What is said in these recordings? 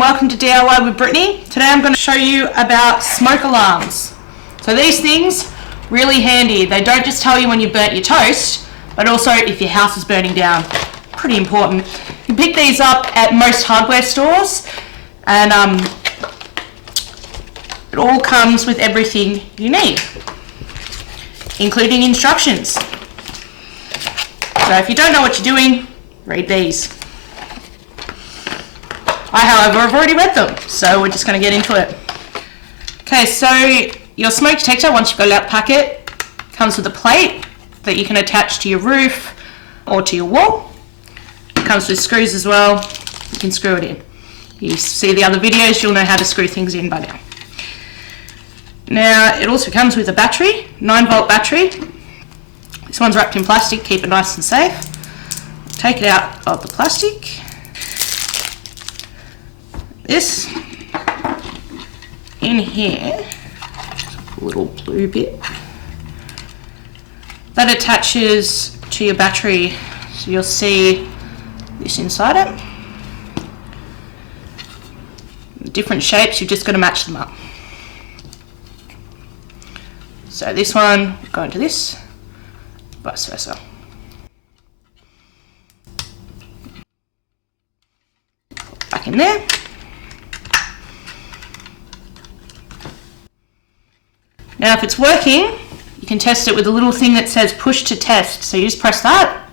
and welcome to DIY with Brittany. Today I'm going to show you about smoke alarms. So these things, really handy. They don't just tell you when you've burnt your toast, but also if your house is burning down. Pretty important. You can pick these up at most hardware stores, and it all comes with everything you need, including instructions. So if you don't know what you're doing, read these. I, however, have already read them, so we're just going to get into it. Okay, so your smoke detector, once you've got it out the packet, comes with a plate that you can attach to your roof or to your wall. It comes with screws as well. You can screw it in. You see the other videos, you'll know how to screw things in by now. Now, it also comes with a battery, 9-volt battery. This one's wrapped in plastic, keep it nice and safe. Take it out of the plastic. This in here, a little blue bit, that attaches to your battery, so you'll see this inside it. Different shapes, you've just got to match them up. So this one will go into this, vice versa. Back in there. Now if it's working, you can test it with a little thing that says push to test. So you just press that.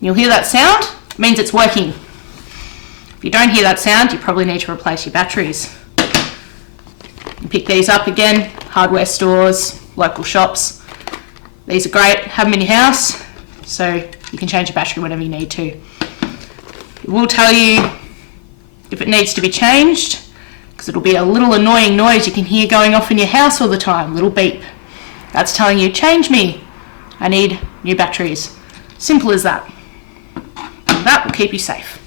You'll hear that sound, it means it's working. If you don't hear that sound, you probably need to replace your batteries. You pick these up again, hardware stores, local shops. These are great, have them in your house, so you can change your battery whenever you need to. It will tell you if it needs to be changed, because it'll be a little annoying noise you can hear going off in your house all the time, little beep. That's telling you, change me, I need new batteries. Simple as that. And that will keep you safe.